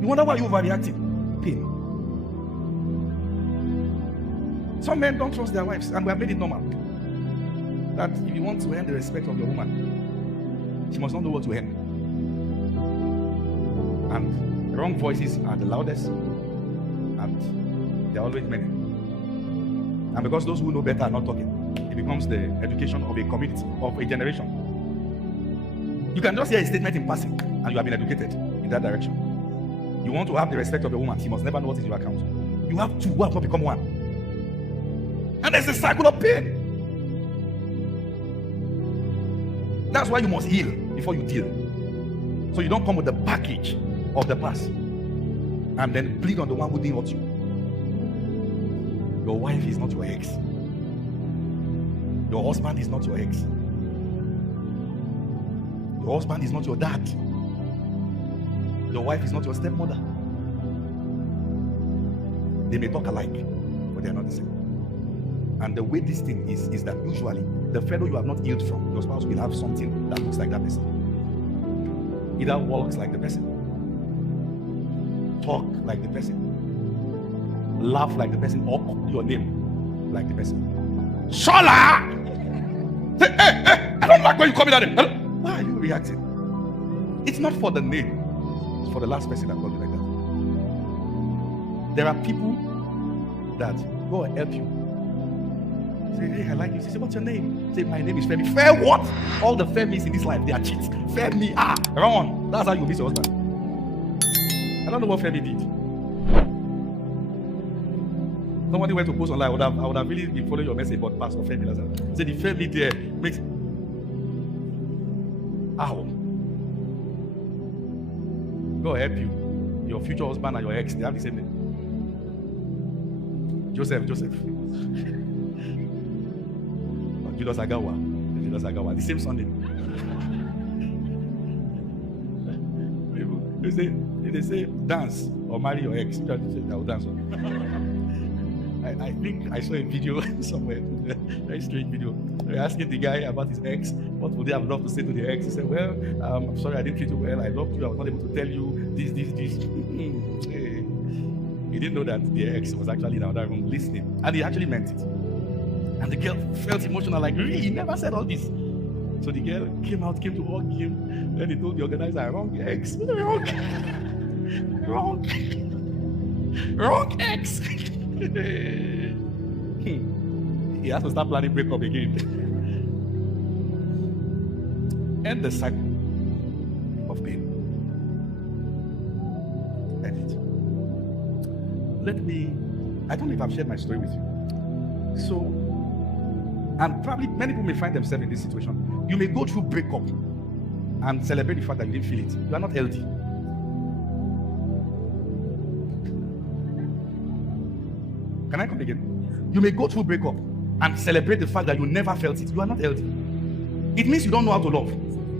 You wonder why you're overreacting. Pain. Some men don't trust their wives, and we have made it normal that if you want to earn the respect of your woman, she must not know what to earn. And wrong voices are the loudest, and they're always many. And because those who know better are not talking, it becomes the education of a community, of a generation. You can just hear a statement in passing, and you have been educated in that direction. You want to have the respect of a woman, she must never know what is your account. You have two who have not become one. And there's a cycle of pain. That's why you must heal before you deal. So you don't come with the package of the past and then plead on the one who didn't hurt you. Your wife is not your ex. Your husband is not your ex. Your husband is not your dad. Your wife is not your stepmother. They may talk alike, but they are not the same. And the way this thing is that usually the fellow you have not healed from, your spouse will have something that looks like that person. Either walks like the person, talk like the person, laugh like the person, or call your name like the person. Shola! Say, hey, I don't like when you call me that name. Why are you reacting? It's not for the name, it's for the last person that called you like that. There are people that go and help you. Say, hey, I like you. Say, what's your name? Say, my name is Femi. Fair what? All the Femis in this life, they are cheats. Femi, run. That's how you miss your husband. I don't know what Femi did. Somebody went to post online. I would have really been following your message about Pastor Femi Lazarus. Say, the Femi there makes. Ow. God help you. Your future husband and your ex, they have the same name. Joseph. Judas Agawa, the same Sunday. They say dance or marry your ex. I will dance. I think I saw a video somewhere, a very strange video. They were asking the guy about his ex. What would they have loved to say to the ex? He said, well, I'm sorry I didn't treat you well. I loved you. I was not able to tell you this. He didn't know that the ex was actually in another room listening. And he actually meant it. And the girl felt emotional, like, really? He never said all this. So the girl came to hug him. Then he told the organizer, wrong ex. Wrong ex. He has to start planning breakup again. End the cycle of pain. End it. I don't know if I've shared my story with you. So, and probably many people may find themselves in this situation. You may go through breakup and celebrate the fact that you didn't feel it. You are not healthy. Can I come again? You may go through breakup and celebrate the fact that you never felt it. You are not healthy. It means you don't know how to love.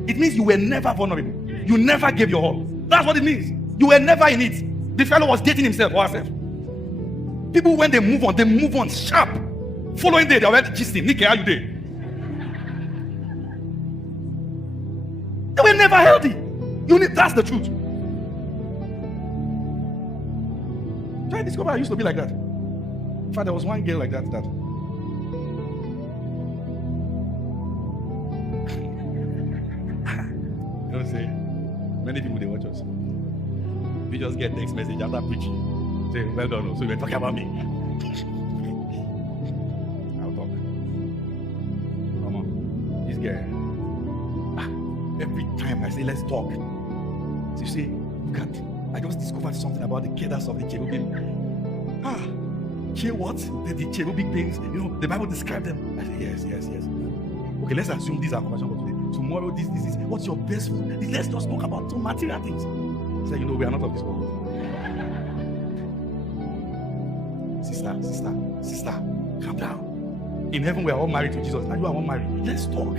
It means you were never vulnerable. You never gave your all. That's what it means. You were never in it. The fellow was dating himself or herself. People, when they move on sharp. Following day, they are already gisting. Nick, how you doing? They were never healthy. That's the truth. Try to discover I used to be like that. In fact, there was one girl like that. You know, say, many people, they watch us. We just get text message after preaching. Say, well done. So you were talking about me. I'll talk. Come on. This girl. Every time I say, let's talk. So you say, look at, I just discovered something about the kedas of the cherubim. What? The cherubic things, you know, the Bible described them. I say, yes. Okay, let's assume these are conversation for today. Tomorrow, this. What's your best food? Let's just talk about some material things. Say, you know, we are not of this world. Sister, calm down. In heaven, we are all married to Jesus. Now you are all married. Let's talk.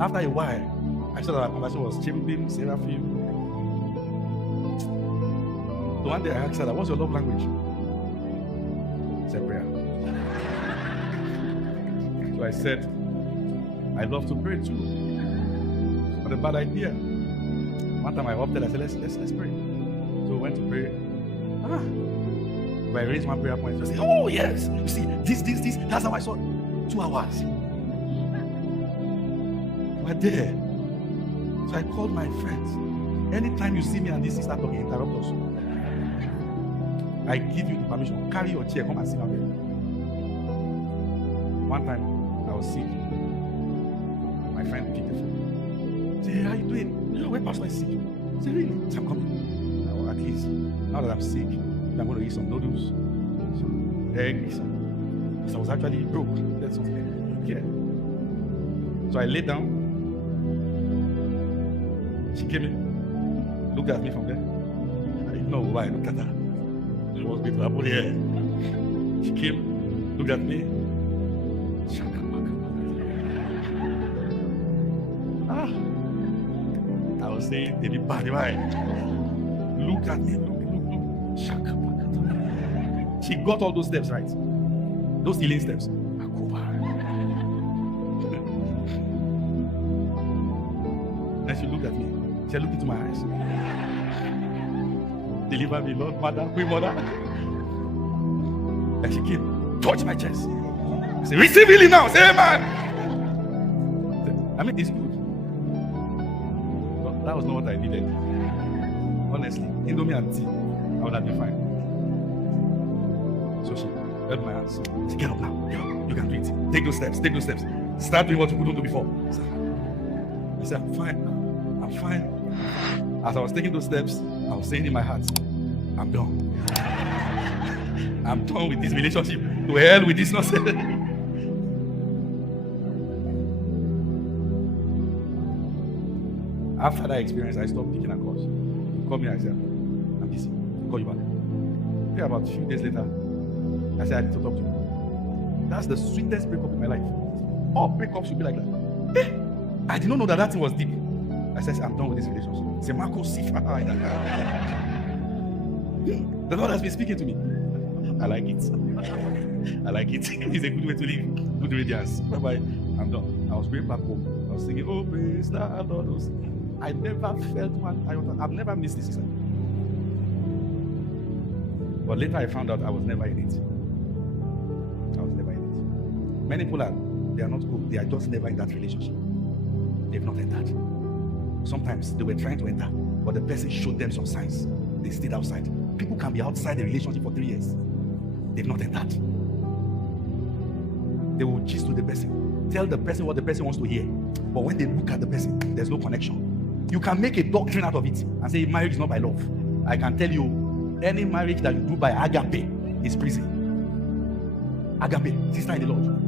After a while, I saw that our conversation was cherubim, seraphim. The one day I asked her, what's your love language? Said prayer. So I said, I love to pray too. Not a bad idea. One time I opted, I said, let's pray. went to pray. If I raise one prayer point, I say, oh yes, you see, this, that's how I saw 2 hours. We're there. So I called my friends. Anytime you see me and this sister talking, interrupt us. I give you the permission. Carry your chair, come and sit down there. One time, I was sick. My friend picked the phone. Say, hey, how you doing? No, where pastor is sick. Say, really? So I'm coming. Now, at least, now that I'm sick, I'm going to eat some noodles, some eggs. So I was actually broke. That's something. Yeah. So I laid down. She came in, looked at me from there. I didn't know why I looked at her. It was going to happen here. She came, looked at me. I was saying, baby, bad, right? Look at me, look. She got all those steps right. Those healing steps. And she looked at me. She looked into my eyes. Deliver me, Lord, Mother, Queen Mother. And she came, touched my chest. I said, receive healing now. Say amen. I mean, it's good. But that was not what I needed. Honestly, Indomie and tea, I would have been fine. So she held my hands. She said, get up now. Get up. You can do it. Take those steps. Take those steps. Start doing what you couldn't do before. I said, I'm fine. I'm fine. As I was taking those steps, I was saying in my heart, I'm done. I'm done with this relationship. To hell with this nonsense. After that experience, I stopped picking her calls. She called me and I said, I'm busy. I'll call you back. Then about a few days later, I said, I need to talk to you. That's the sweetest breakup in my life. All breakups should be like that. I did not know that thing was deep. I said, I'm done with this relationship. Say, Marco, the Lord has been speaking to me. I like it. I like it. It's a good way to live. Good radiance. Bye-bye. I'm done. I was going back home. I was thinking, oh, praise the Lord. I never felt one iota. I've never missed this. But later I found out I was never in it. Many people they are not good. They are just never in that relationship. They've not entered. Sometimes they were trying to enter, but the person showed them some signs. They stayed outside. People can be outside the relationship for 3 years. They've not entered. They will gist to the person, tell the person what the person wants to hear. But when they look at the person, there's no connection. You can make a doctrine out of it and say marriage is not by love. I can tell you, any marriage that you do by agape is prison. Agape, sister in the Lord.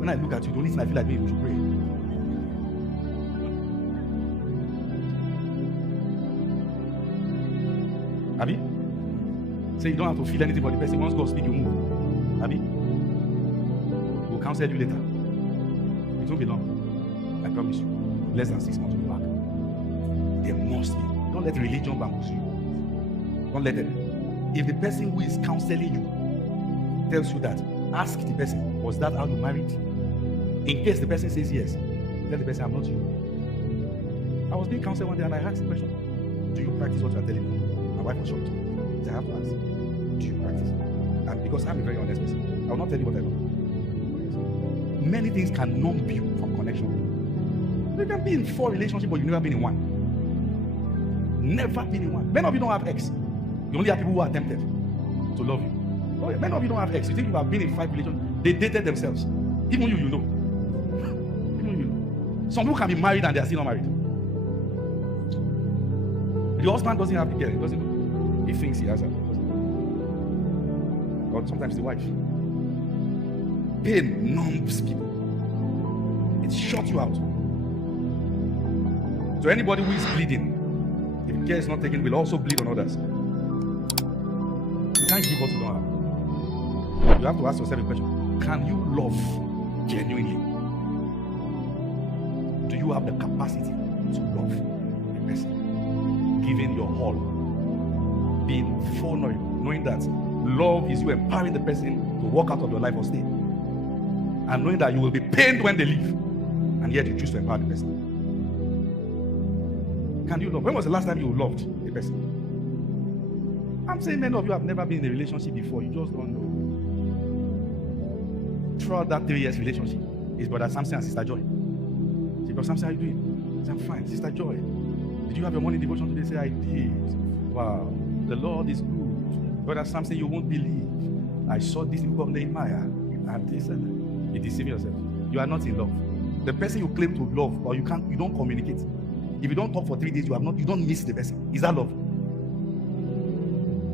When I look at you, the only thing I feel like doing is to pray. Abi? Say you don't have to feel anything for the person. Once God speaks, you move. Abi? We'll counsel you later. It won't be long. I promise you. Less than 6 months, we'll be back. There must be. Don't let religion bamboozle you. Don't let them. If the person who is counseling you tells you that, ask the person, was that how you married? In case the person says yes, tell the person, I'm not you. I was being counseled one day and I asked the question, do you practice what you are telling me? My wife was shocked. I have to ask, do you practice? And because I'm a very honest person, I will not tell you what I know. Many things can numb you from connection. You can be in 4 relationships, but you've never been in one. Never been in one. Many of you don't have ex. You only have people who are tempted to love you. Oh, yeah. Many of you don't have ex. You think you have been in 5 relationships. They dated themselves. Even you know. Even you know. Some people can be married and they are still not married. The husband doesn't have the girl. He doesn't know. He thinks he has her. Or sometimes the wife. Pain numbs people. It shuts you out. So anybody who is bleeding, if care is not taken, will also bleed on others. You can't give what you don't have. You have to ask yourself a question. Can you love genuinely? Do you have the capacity to love a person? Giving your all. Being vulnerable. Knowing that love is you empowering the person to walk out of your life or stay. And knowing that you will be pained when they leave. And yet you choose to empower the person. can you love? When was the last time you loved a person? I'm saying many of you have never been in a relationship before. You just don't know. Throughout that 3 years relationship, is Brother Samson and Sister Joy. Say, Brother Samson, how you doing? Say, I'm fine. Sister Joy, did you have your morning devotion today? Say, I did. Wow, the Lord is good. Brother Samson, you won't believe. I saw this in the book of Nehemiah, and this and that. You deceive yourself. You are not in love. The person you claim to love, or you don't communicate. If you don't talk for 3 days, you don't miss the person. Is that love?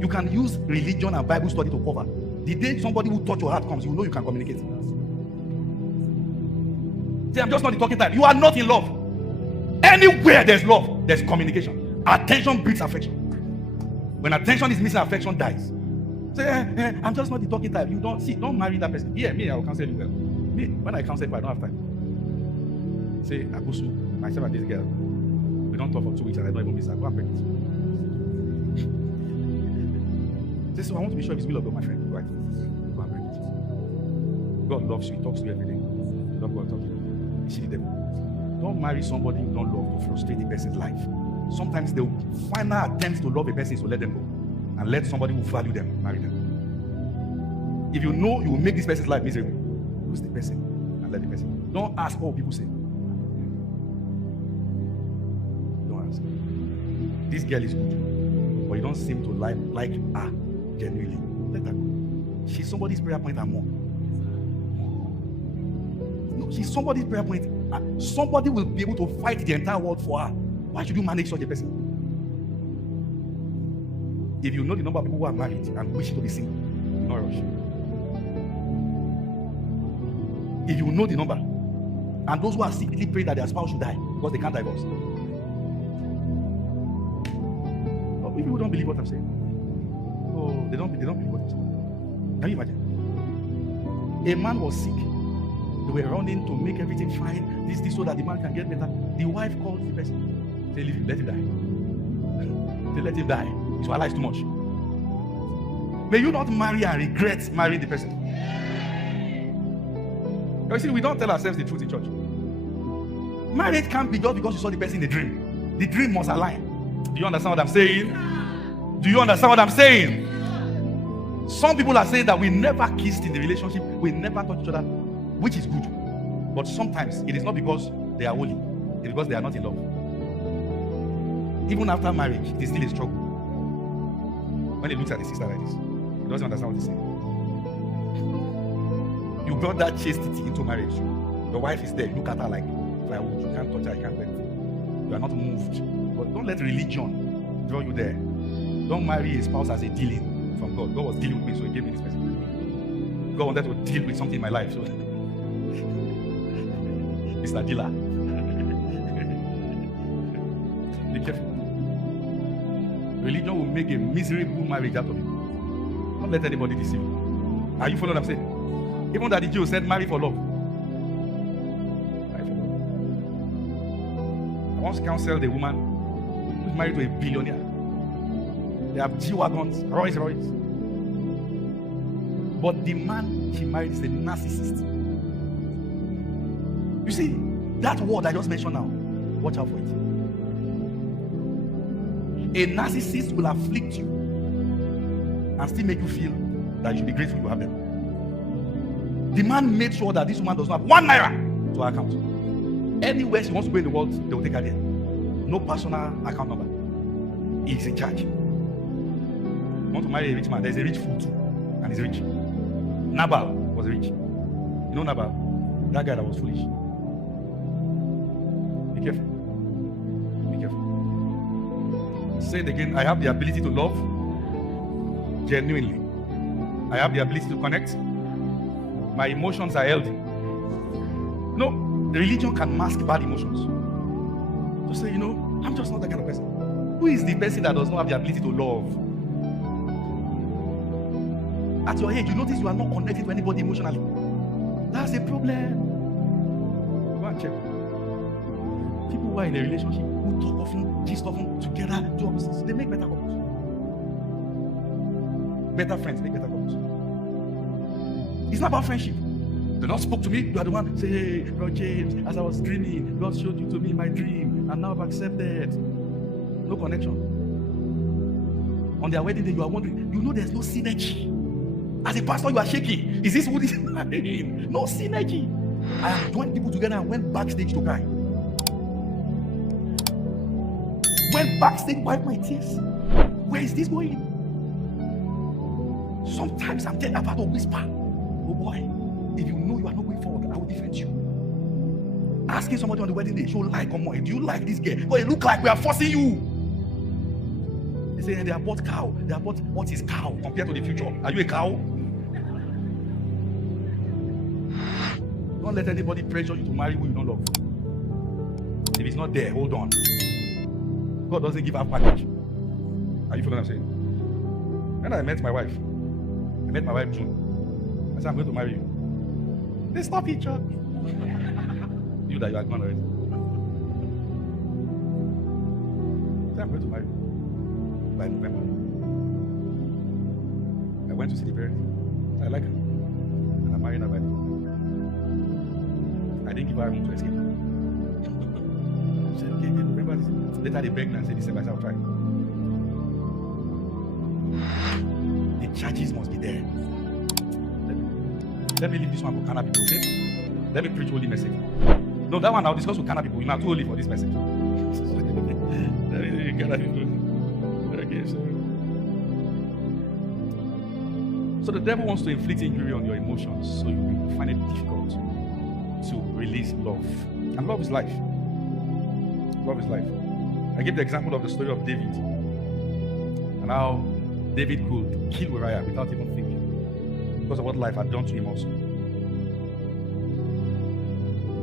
You can use religion and Bible study to cover. The day somebody who touch your heart comes, you know you can communicate. Say, I'm just not the talking type. You are not in love. Anywhere there's love, there's communication. Attention breeds affection. When attention is missing, affection dies. Say, I'm just not the talking type. You don't marry that person. Yeah, me, I will counsel you well. Me, when I counsel you, I don't have time. Say, Abusu, myself and this girl, we don't talk for 2 weeks and I don't even miss her. Go and pregnant. Say, so I want to be sure if it's will of God, my friend. Right? Go and pregnant. God loves you. He talks to you every day. You love God, talk to you. You see the devil. Don't marry somebody you don't love to frustrate the person's life. Sometimes the final attempt to love a person is to let them go. And let somebody who value them marry them. If you know you will make this person's life miserable, lose the person and let the person go. Don't ask what people say. Don't ask. This girl is good, but you don't seem to like her genuinely. Let her go. She's somebody's prayer point and more. No, she's somebody's prayer point. Somebody will be able to fight the entire world for her. Why should you manage such a person? If you know the number of people who are married and wish to be single, do not rush. If you know the number, and those who are secretly praying that their spouse should die because they can't divorce. Oh, people don't believe what I'm saying. Oh, they don't believe what I'm saying. Can you imagine? A man was sick. They were running to make everything fine, this, so that the man can get better. The wife calls the person. Say, leave him, let him die. Say, let him die. His life is too much. May you not marry and regret marrying the person. You see, we don't tell ourselves the truth in church. Marriage can't be just because you saw the person in the dream. The dream must align. Do you understand what I'm saying? Do you understand what I'm saying? Some people are saying that we never kissed in the relationship, we never touched each other, which is good. But sometimes it is not because they are holy, it's because they are not in love. Even after marriage, it is still a struggle. When he looks at the sister like this, he doesn't understand what he's saying. You brought that chastity into marriage. Your wife is there. You look at her like firewood. You can't touch her. You can't do anything. You are not moved. But don't let religion draw you there. Don't marry a spouse as a dealing from God. God was dealing with me, so He gave me this person. God wanted to deal with something in my life. So, Mr. Dealer. Be careful. Religion will make a miserable marriage out of you. Don't let anybody deceive you. Are you following what I'm saying? Even that the Jews said, marry for love. Marry for love. I once counseled a woman who's married to a billionaire. They have G-Wagons, Rolls Royce. But the man she married is a narcissist. You see, that word I just mentioned now, watch out for it. A narcissist will afflict you and still make you feel that you should be grateful you have them. The man made sure that this woman does not have 1 naira to her account. Anywhere she wants to go in the world, they will take her there. No personal account number. He's in charge. You want to marry a rich man, there's a rich fool too, and he's rich. Nabal was rich. You know Nabal? That guy that was foolish. Be careful. Be careful. Say it again. I have the ability to love genuinely. I have the ability to connect. My emotions are healthy. No, the religion can mask bad emotions. Just say, I'm just not that kind of person. Who is the person that does not have the ability to love? At your age, you notice you are not connected to anybody emotionally. That's a problem. Go and check. People who are in a relationship, who talk often, gist often, together, do opposites, they make better couples. Better friends make better couples. It's not about friendship. The Lord spoke to me. You are the one. Say, hey, Bro James, as I was dreaming, God showed you to me my dream, and now I've accepted. No connection. On their wedding day, you are wondering, you know there's no synergy. As a pastor, you are shaking. Is this what is happening? No synergy. I have joined people together and went backstage to cry. Went backstage, wiped my tears. Where is this going? Sometimes I'm about to whisper, oh boy, if you know you are not going forward, I will defend you. Asking somebody on the wedding day, show like or more. Do you like this girl? But it look like we are forcing you. They say they are bought cow. They are bought, what is cow compared to the future? Are you a cow? Don't let anybody pressure you to marry who you don't love. If it's not there, hold on. God doesn't give up package. Are you following what I'm saying? When I met my wife June. I said, I'm going to marry you. They stop each other. You that you are gone already. I said, I'm going to marry you by November. I went to see the parents. I like her. And I'm marrying her by November. I didn't give her room to escape. She said, okay, November. Later they begged me and said, December. I said, I'll try. The charges must be there. Let me leave this one for Kana people, okay? Let me preach holy message. No, that one I'll discuss with Kana people. You're not too holy for this message. Kana people. Okay, so the devil wants to inflict injury on your emotions, so you find it difficult to release love. And love is life. Love is life. I give the example of the story of David and how David could kill Uriah without even thinking, because of what life had done to him also.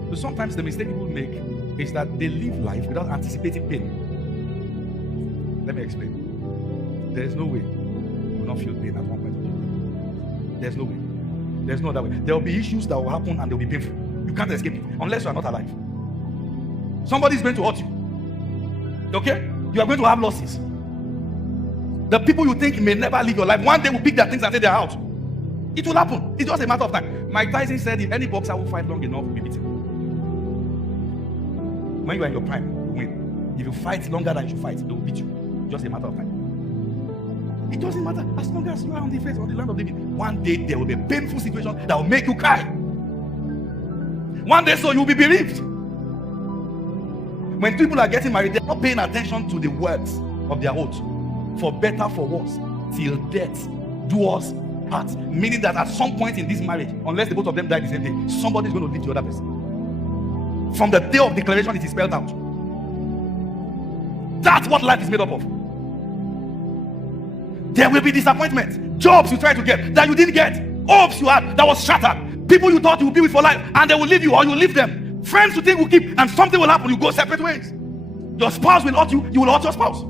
So sometimes the mistake people make is that they live life without anticipating pain. Let me explain. There is no way you will not feel pain at one point of your life. There's no way. There's no other way. There will be issues that will happen and they will be painful. You can't escape it unless you are not alive. Somebody is going to hurt you. Okay? You are going to have losses. The people you think may never live your life, one day will pick their things and say they are out. It will happen. It's just a matter of time. Mike Tyson said, if any boxer will fight long enough, will be beaten. When you are in your prime, you win. If you fight longer than you should fight, they will beat you. Just a matter of time. It doesn't matter. As long as you are on the face, on the land of David, one day there will be a painful situation that will make you cry. One day so you will be bereaved. When people are getting married, they're not paying attention to the words of their oath. For better, for worse, till death do us part. Meaning that at some point in this marriage, unless the both of them die the same day, somebody is going to leave the other person. From the day of declaration, it is spelled out. That's what life is made up of. There will be disappointments, jobs you try to get that you didn't get, hopes you had that was shattered, people you thought you would be with for life and they will leave you or you leave them, friends you think will keep and something will happen, you go separate ways. Your spouse will hurt you, you will hurt your spouse.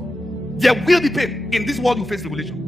There will be pain. In this world you face tribulation.